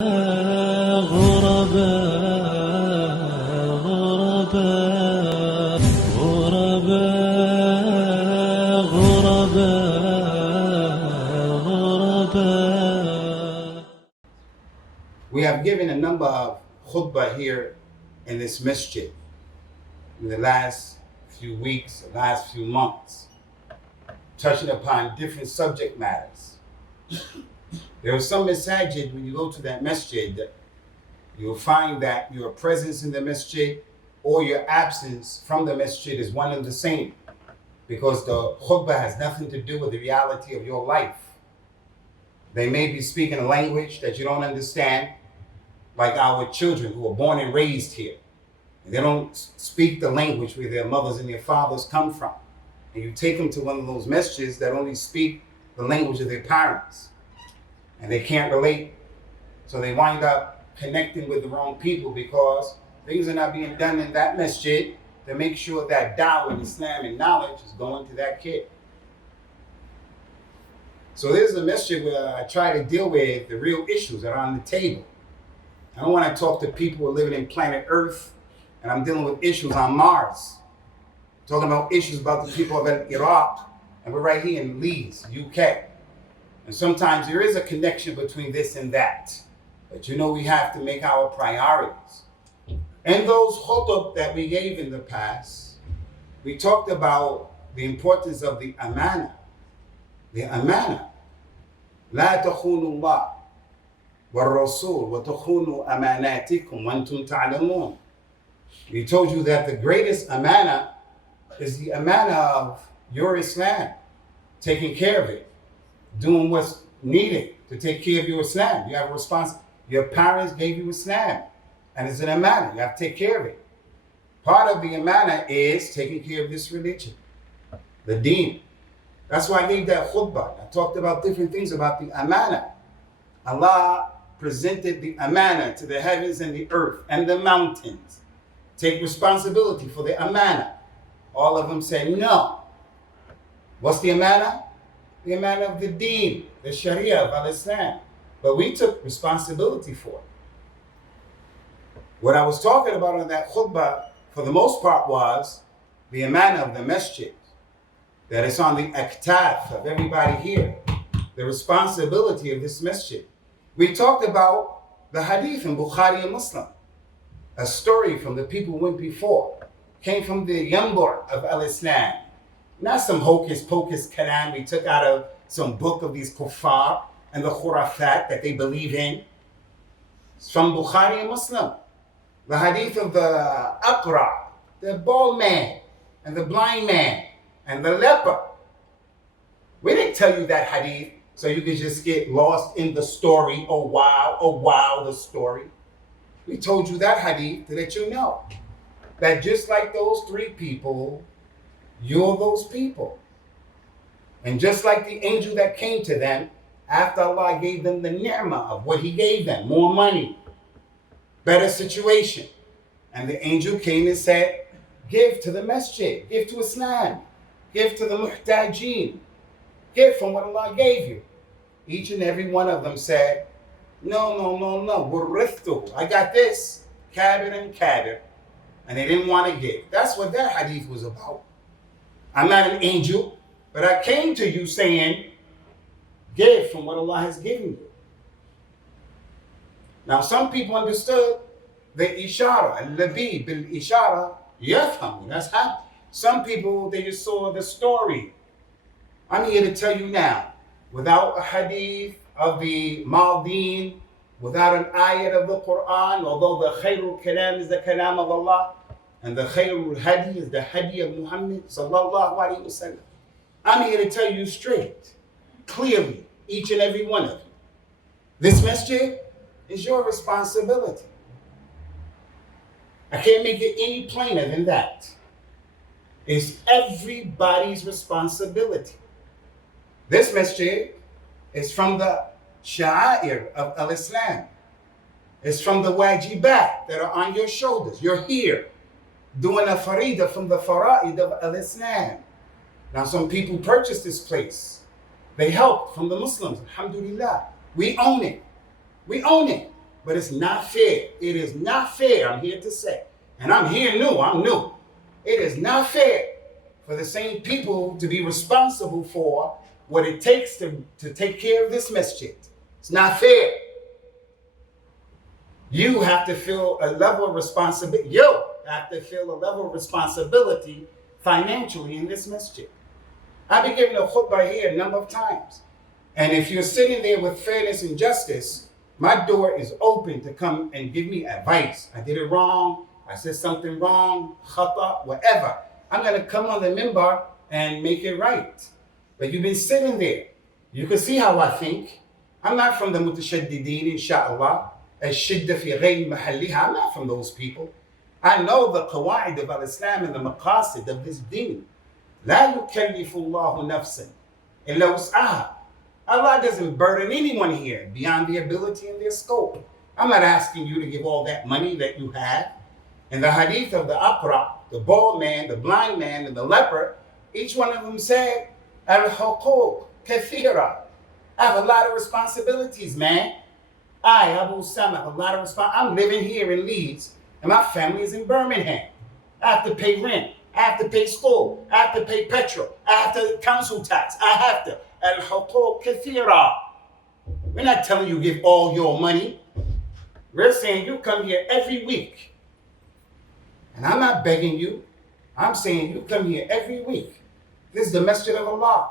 We have given a number of khutbah here in this Mischief in the last few weeks, the last few months, touching upon different subject matters. There are some Mishajit, when you go to that masjid, you'll find that your presence in the masjid or your absence from the masjid is one and the same, because the khutbah has nothing to do with the reality of your life. They may be speaking a language that you don't understand, like our children who are born and raised here. And they don't speak the language where their mothers and their fathers come from. And you take them to one of those masjids that only speak the language of their parents. And they can't relate. So they wind up connecting with the wrong people, because things are not being done in that masjid to make sure that dawah and Islam and knowledge is going to that kid. So this is a masjid where I try to deal with the real issues that are on the table. I don't want to talk to people who are living in planet Earth, and I'm dealing with issues on Mars. Talking about issues about the people of Iraq, and we're right here in Leeds, UK. And sometimes there is a connection between this and that. But we have to make our priorities. And those khutbah that we gave in the past, we talked about the importance of the amana. The amana. لا تخونوا الله والرسول وتخونوا أماناتكم وأنتم تعلمون. We told you that the greatest amana is the amana of your Islam, taking care of it, doing what's needed to take care of your Islam. You have a responsibility. Your parents gave you Islam, and it's an amana. You have to take care of it. Part of the amana is taking care of this religion, the deen. That's why I gave that khutbah. I talked about different things about the amana. Allah presented the amana to the heavens and the earth and the mountains. Take responsibility for the amana. All of them said no. What's the amana? The amana of the deen, the sharia of al-Islam. But we took responsibility for it. What I was talking about in that khutbah, for the most part, was the amana of the masjid, that it's on the aktaf of everybody here, the responsibility of this masjid. We talked about the hadith in Bukhari and Muslim, a story from the people who went before, came from the yambur of al-Islam, not some hocus pocus kalam we took out of some book of these kuffar and the khurafat that they believe in. It's from Bukhari and Muslim. The hadith of the Aqra, the bald man, and the blind man, and the leopard. We didn't tell you that hadith so you could just get lost in the story. Oh wow, the story. We told you that hadith to let you know that just like those three people, you're those people. And just like the angel that came to them after Allah gave them the ni'mah of what He gave them, more money, better situation. And the angel came and said, give to the masjid, give to Islam, give to the muhtajeen, give from what Allah gave you. Each and every one of them said, no, warithtu, I got this, kabir and kabir. And they didn't want to give. That's what that hadith was about. I'm not an angel, but I came to you saying, give from what Allah has given you. Now, some people understood the ishara, al-labi bil-ishara, yafhamu. That's how. Some people, they just saw the story. I'm here to tell you now, without a hadith of the Maldeen, without an ayat of the Quran, although the khairul kalam is the kalam of Allah, and the khairul hadi is the hadi of Muhammad sallallahu alaihi wasallam. I'm here to tell you straight, clearly, each and every one of you. This masjid is your responsibility. I can't make it any plainer than that. It's everybody's responsibility. This masjid is from the sha'air of al-Islam. It's from the wajibat that are on your shoulders. You're here doing a farida from the fara'id of al-Islam. Now some people purchased this place. They helped from the Muslims, alhamdulillah. We own it. We own it. but it's not fair. It is not fair, I'm here to say. And I'm new. It is not fair for the same people to be responsible for what it takes to take care of this masjid. It's not fair. You have to feel a level of responsibility. You have to feel a level of responsibility financially in this masjid. I've been giving a khutbah here a number of times. And if you're sitting there with fairness and justice, my door is open to come and give me advice. I did it wrong. I said something wrong, khata, whatever. I'm going to come on the minbar and make it right. But you've been sitting there. You can see how I think. I'm not from the mutashaddideen, inshallah. Al-shidda fi ghayr mahalliha. I'm not from those people. I know the qawaid of al-Islam and the maqasid of this deen. La yukallifu Allahu nafsan illa wus'aha. Allah doesn't burden anyone here beyond the ability and their scope. I'm not asking you to give all that money that you have. In the hadith of the Aqra, the bald man, the blind man, and the leopard, each one of them said, Al-Huquq kathira. I have a lot of responsibilities, man. I, Abu Usamah, a lot of I'm living here in Leeds, and my family is in Birmingham. I have to pay rent. I have to pay school. I have to pay petrol. I have to council tax. I have to. Al-Huquq kathira. We're not telling you give all your money. We're saying you come here every week. And I'm not begging you. I'm saying you come here every week. This is the masjid of Allah.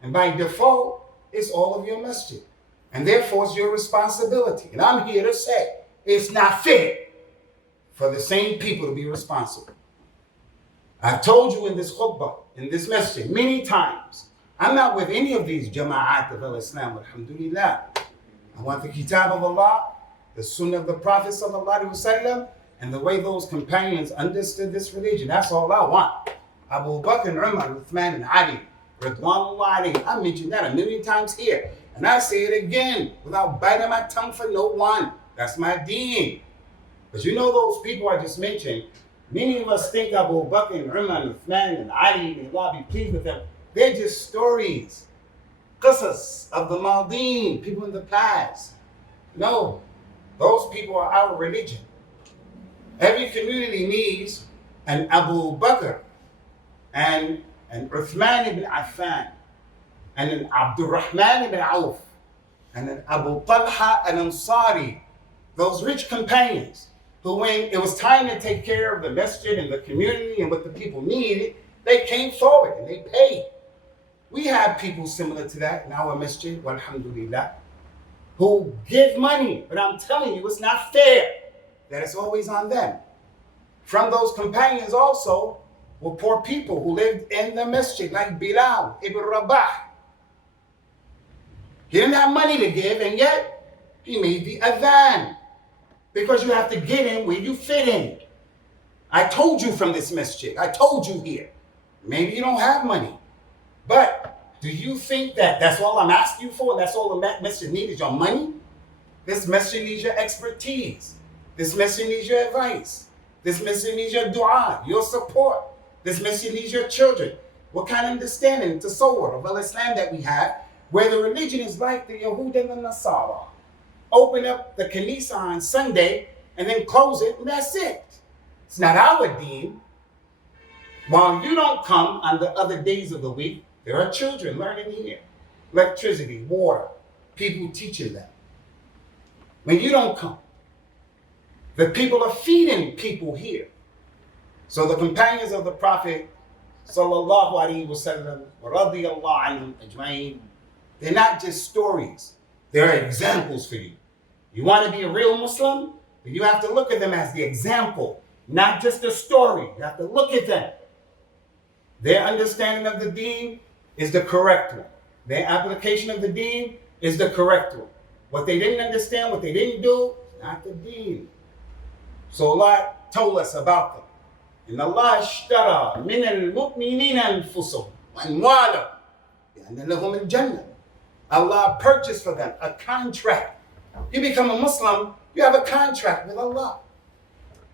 And by default, it's all of your masjid. And therefore, it's your responsibility. And I'm here to say, it's not fair for the same people to be responsible. I've told you in this khutbah, in this masjid, many times, I'm not with any of these jama'at of al-Islam, alhamdulillah. I want the kitab of Allah, the sunnah of the Prophet sallallahu alaihi wasallam, and the way those companions understood this religion. That's all I want. Abu Bakr, Umar, Uthman, and Ali, Ridwanullah alayhi. I mentioned that a million times here. And I say it again without biting my tongue for no one. That's my deen. But you know those people I just mentioned, many of us think Abu Bakr, and Umar, and Uthman, and Ali, may Allah be pleased with them. They're just stories. Qasas of the Maldeen, people in the past. No, those people are our religion. Every community needs an Abu Bakr and an Uthman ibn Affan and an Abdurrahman ibn Auf and an Abu Talha al-Ansari, those rich companions who, when it was time to take care of the masjid and the community and what the people needed, they came forward and they paid. We have people similar to that in our masjid, alhamdulillah, who give money, but I'm telling you, it's not fair that it's always on them. From those companions also were poor people who lived in the masjid, like Bilal ibn Rabah. He didn't have money to give, and yet he made the adhan. Because you have to get in where you fit in. I told you from this masjid, I told you here. Maybe you don't have money, but do you think that that's all I'm asking you for? That's all the masjid needs is your money? This masjid needs your expertise. This masjid needs your advice. This masjid needs your dua, your support. This masjid needs your children. What kind of understanding and tasawwur of al-Islam that we have, where the religion is like the Yahud and the Nasara. Open up the kanisa on Sunday and then close it, and that's it. It's not our deen. While you don't come on the other days of the week, there are children learning here. Electricity, water, people teaching them. When you don't come, the people are feeding people here. So the companions of the Prophet, sallallahu alaihi wasallam, radiyallahu anhum ajma'in, they're not just stories. They're examples for you. You want to be a real Muslim? Then you have to look at them as the example, not just a story. You have to look at them. Their understanding of the deen is the correct one. Their application of the deen is the correct one. What they didn't understand, what they didn't do, not the deen. So Allah told us about them. And Allah ishtara min al-mu'minina anfusahum wa amwalahum bi anna lahum al-jannah. Allah purchased for them a contract. You become a Muslim, you have a contract with Allah.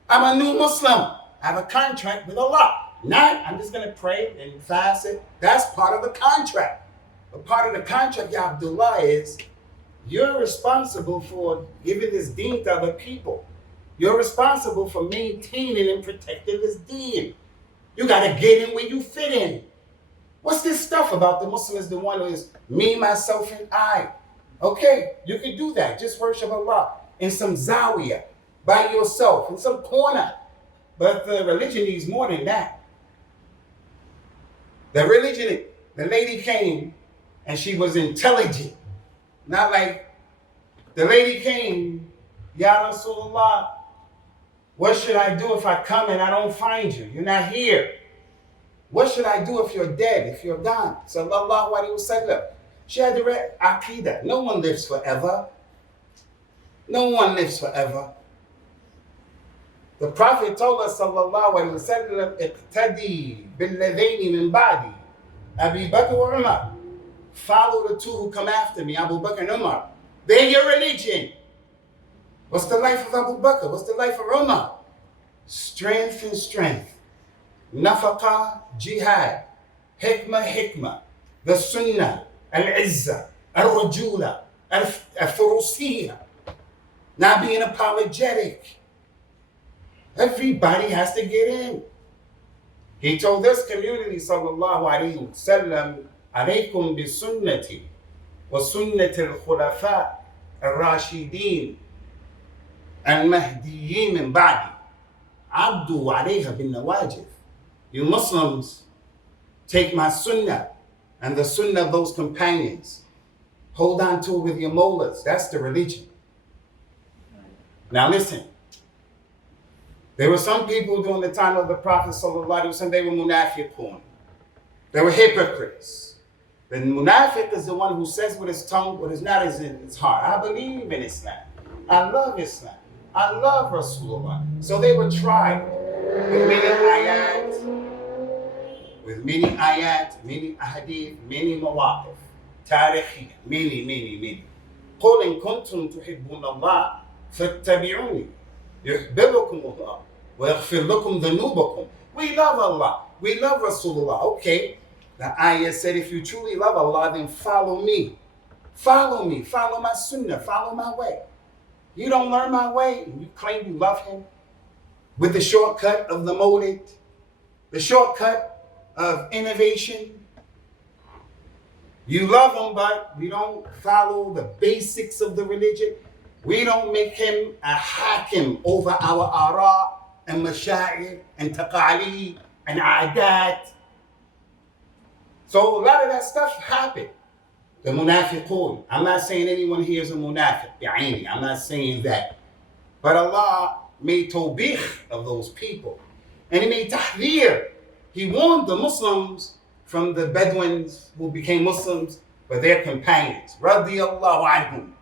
I'm a new Muslim. I have a contract with Allah. Not, I'm just going to pray and fast it. That's part of the contract. But part of the contract, Ya Abdullah, is You're responsible for giving this deen to other people. You're responsible for maintaining and protecting this deen. You got to get in where you fit in. What's this stuff about the Muslim is the one who is me, myself, and I? Okay, you can do that. Just worship Allah in some zawiyah, by yourself, in some corner. But the religion needs more than that. The religion, the lady came and she was intelligent. Not like the lady came, Ya Rasulullah, what should I do if I come and I don't find you? You're not here. What should I do if you're dead, if you're gone? Sallallahu alayhi wasallam. She had the right aqidah. No one lives forever. No one lives forever. The Prophet told us, sallallahu alayhi wasallam, iqtadi billadhaini min ba'di, Abu Bakr wa Umar. Follow the two who come after me, Abu Bakr and Umar. They're your religion. What's the life of Abu Bakr? What's the life of Umar? Strength and strength. Nafaqa, jihad. Hikmah. The sunnah, al-izzah, al-rajula, al-furusiyah. Not being apologetic. Everybody has to get in. He told this community, sallallahu alayhi wa sallam, alaykum bi sunnati wa sunnati al-khulafa al-rashidin al-mahdiyyin min ba'di. Abdu alayha bin nawajif. You Muslims, take my sunnah and the sunnah of those companions. Hold on to it with your molars. That's the religion. Now listen. There were some people during the time of the Prophet sallallahu alaihi wasallam, they were munafiqun. They were hypocrites. The munafiq is the one who says with his tongue what is not in his heart. I believe in Islam. I love Islam. I love Rasulullah. So they were tried with many ayat, many ahadith, many mawaqif, tarihi, many. قُلْ إِن كُنْتُمْ تُحِبُّونَ اللَّهَ فَاتَّبِعُونِي يُحْبِبُكُمُ اللَّهُ وَيَغْفِرْ لَكُمْ ذُنُوبَكُمْ. We love Allah. We love Rasulullah. Okay. The ayah said, if you truly love Allah, then follow me. Follow me. Follow my sunnah. Follow my way. You don't learn my way and you claim you love him with the shortcut of the mawlid, the shortcut of innovation. You love him, but we don't follow the basics of the religion. We don't make him a hakim over our ara and masha'ir and taqali and adat. So a lot of that stuff happened. The munafiqun. I'm not saying anyone here is a munafiq. Bi'aini. I'm not saying that. But Allah made tobin of those people. And he made tahdhir. He warned the Muslims from the Bedouins who became Muslims, but their companions. Radiyallahu anhum.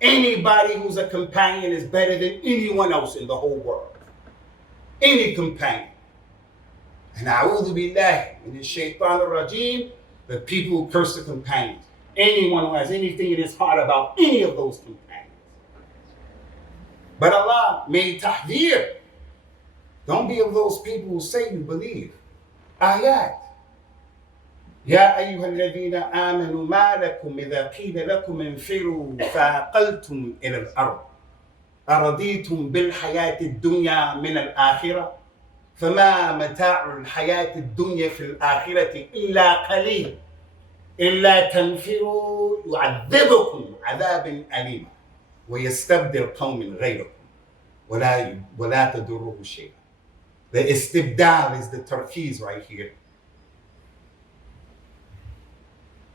Anybody who's a companion is better than anyone else in the whole world. Any companion. And a'udhu billahi min ash-shaytan ar-rajim, the people who curse the companions. Anyone who has anything in his heart about any of those companions. But Allah made tahdhir. Don't be of those people who say you believe. Ayat. يا أيها الذين آمنوا ما لكم إذا قيل لكم انفروا فأقلتم إلى الأرض أرضيتم بالحياة الدنيا من الآخرة فما متاع الحياة الدنيا في الآخرة إلا قليل إلا تنفروا يعذبكم عذابا أليما ويستبدل قوم غيركم ولا تضروه شيئا. The istibdal is the tarkiz right here.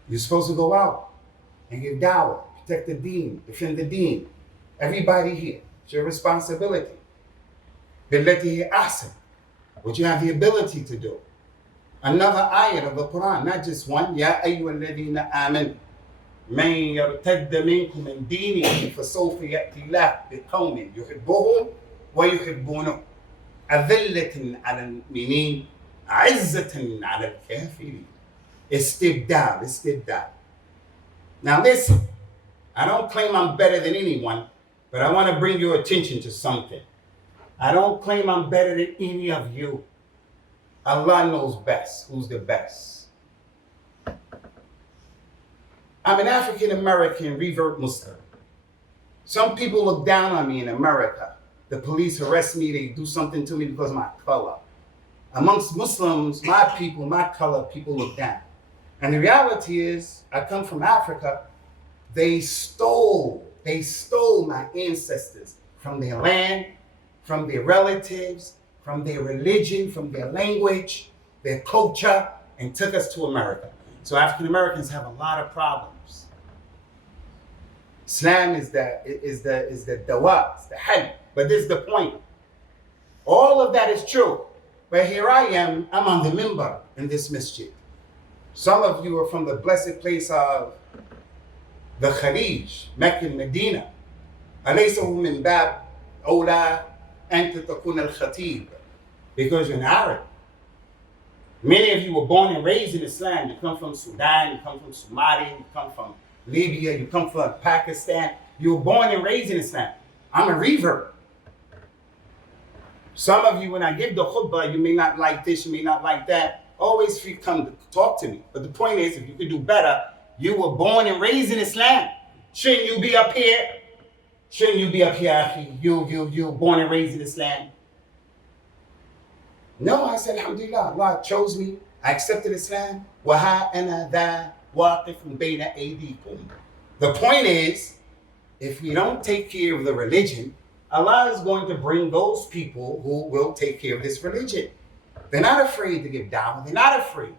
You're supposed to go out and give dawah, protect the deen, defend the deen. Everybody here, it's your responsibility. Billati ahsan, what you have the ability to do. Another ayat of the Quran, not just one. Ya ayyuhalladhina amanu man yartadda minkum min dinihi fasawfa ya'ti Allah biqawmin yuhibbuhum wa yuhibbunahu adhillatin 'ala al-mu'minin 'izzatin 'ala al-kafirin. Istibdal. Now listen, I don't claim I'm better than anyone, but I want to bring your attention to something. I don't claim I'm better than any of you. Allah knows best who's the best. I'm an African American revert Muslim. Some people look down on me in America. The police arrest me, they do something to me because of my color. Amongst Muslims, my people, my color, people look down. And the reality is, I come from Africa. They stole my ancestors from their land, from their relatives, from their religion, from their language, their culture, and took us to America. So African Americans have a lot of problems. Islam is the dawa, it's the hal. But this is the point. All of that is true. But here I am, I'm on the minbar in this masjid. Some of you are from the blessed place of the Khalij, Mecca and Medina. أليس هو من باب أولى أنت تكون الخطيب? Because you're an Arab. Many of you were born and raised in Islam. You come from Sudan, you come from Somalia, you come from Libya, you come from Pakistan. You were born and raised in Islam. I'm a revert. Some of you, when I give the khutbah, you may not like this, you may not like that. Always free to talk to me. But the point is, if you could do better, you were born and raised in Islam. Shouldn't you be up here? Shouldn't you be up here, Akhi? You were born and raised in Islam. No, I said, Alhamdulillah, Allah chose me. I accepted Islam. The point is, if we don't take care of the religion, Allah is going to bring those people who will take care of this religion. They're not afraid to give da'wah. They're not afraid.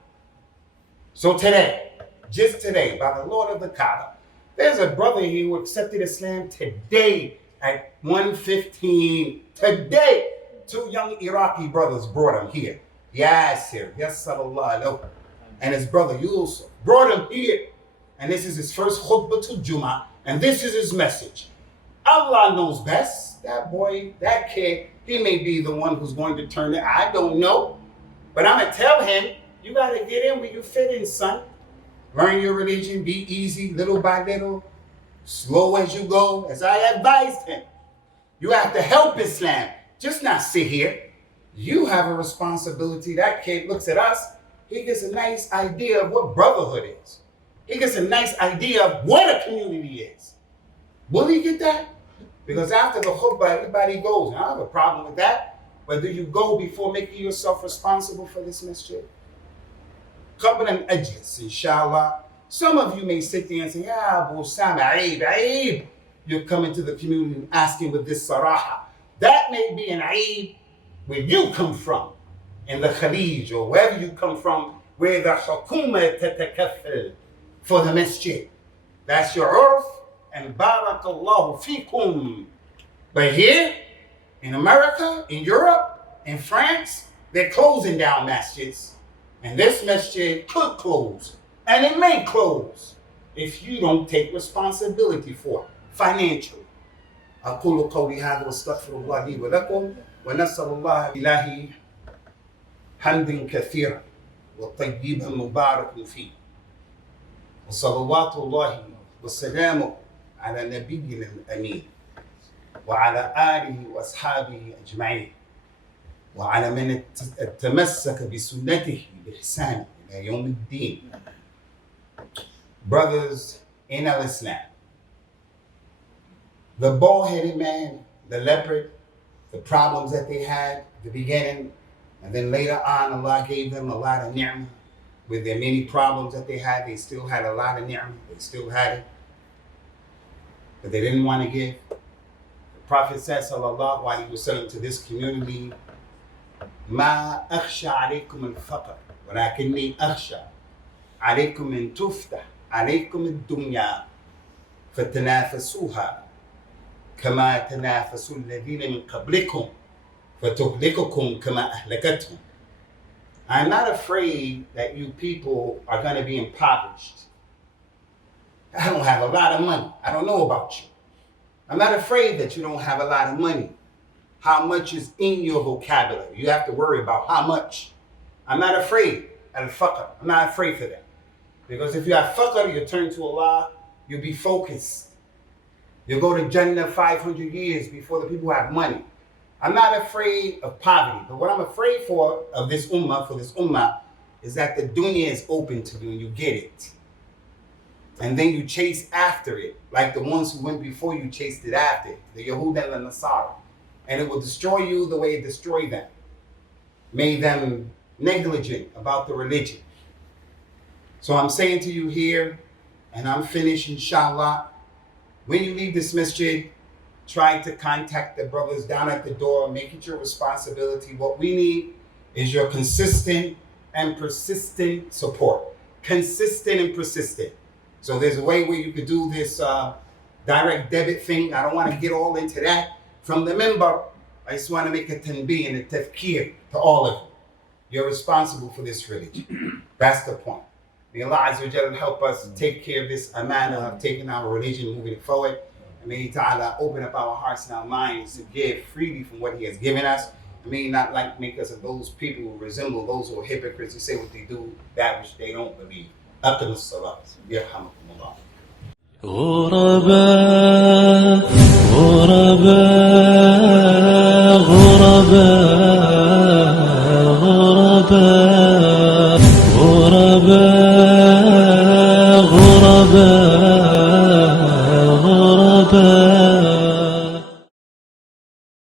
So today, just today, by the Lord of the Kaaba, there's a brother here who accepted Islam today at 1:15. Today, 2 young Iraqi brothers brought him here. Yasir, Yassarallah, and his brother Yusuf brought him here. And this is his first khutbah to Jummah. And this is his message. Allah knows best. That boy, that kid, he may be the one who's going to turn it. I don't know. But I'm going to tell him, you got to get in where you fit in, son. Learn your religion, be easy, little by little, slow as you go, as I advised him. You have to help Islam. Just not sit here. You have a responsibility. That kid looks at us. He gets a nice idea of what brotherhood is. He gets a nice idea of what a community is. Will he get that? Because after the khutbah, everybody goes. I don't have a problem with that. But do you go before making yourself responsible for this masjid? Qabl and ajlis, inshallah. Some of you may sit there and say, yeah, Abu Usamah, Aib. You're coming to the community and asking with this saraha. That may be an aib where you come from, in the Khalij or wherever you come from, where the hukuma tatakaffal for the masjid. That's your urf, and barakallahu fikum. But here, in America, in Europe, in France, they're closing down masjids. And this masjid could close, and it may close, if you don't take responsibility for it, financially. أقول قولي هذا واستغفر الله لي ولكم ونسأل الله إلهي حمد كثيرا وطيبا مبارك فيه وصلوات الله وسلامه على نبينا الأمين وعلى آله وأصحابه أجمعين وعلى من تمسك بسنته بإحسان إلى يوم الدين. Brothers in Islam, the bald-headed man, the leopard, the problems that they had at the beginning, and then later on Allah gave them a lot of ni'mah. With their many problems that they had, they still had a lot of ni'mah. They still had it. But they didn't want to give. The Prophet said, sallallahu alayhi wa sallam, to this community, ما أخشى عليكم الفقر ولكني أخشى عليكم أن تفتح عليكم الدنيا فتنافسوها كما تنافسوا الذين من قبلكم فتهلككم كما أهلكتهم. I'm not afraid that you people are going to be impoverished. I don't have a lot of money. I don't know about you. I'm not afraid that you don't have a lot of money. How much is in your vocabulary? You have to worry about how much. I'm not afraid. Al-faqr. I'm not afraid for that. Because if you have faqr, you turn to Allah, you'll be focused. You'll go to Jannah 500 years before the people who have money. I'm not afraid of poverty. But what I'm afraid for this ummah, is that the dunya is open to you and you get it. and then you chase after it, like the ones who went before you chased it after, the Yahud and the Nasara. And it will destroy you the way it destroyed them. Made them negligent about the religion. So I'm saying to you here, and I'm finished, inshallah, when you leave this masjid, try to contact the brothers down at the door, make it your responsibility. What we need is your consistent and persistent support. Consistent and persistent. So there's a way where you could do this direct debit thing. I don't want to get all into that. From the member, I just want to make a tanbih and a tafkir to all of you. You're responsible for this religion. That's the point. May Allah Azza wa Jalla help us take care of this amana of taking our religion, moving it forward. And may He Ta'ala open up our hearts and our minds to give freely from what He has given us. And may He not make us of those people who resemble those who are hypocrites who say what they do, that which they don't believe. أقم الصلاة يرحمكم الله. غرباء غرباء غرباء غرباء غرباء غرباء غرباء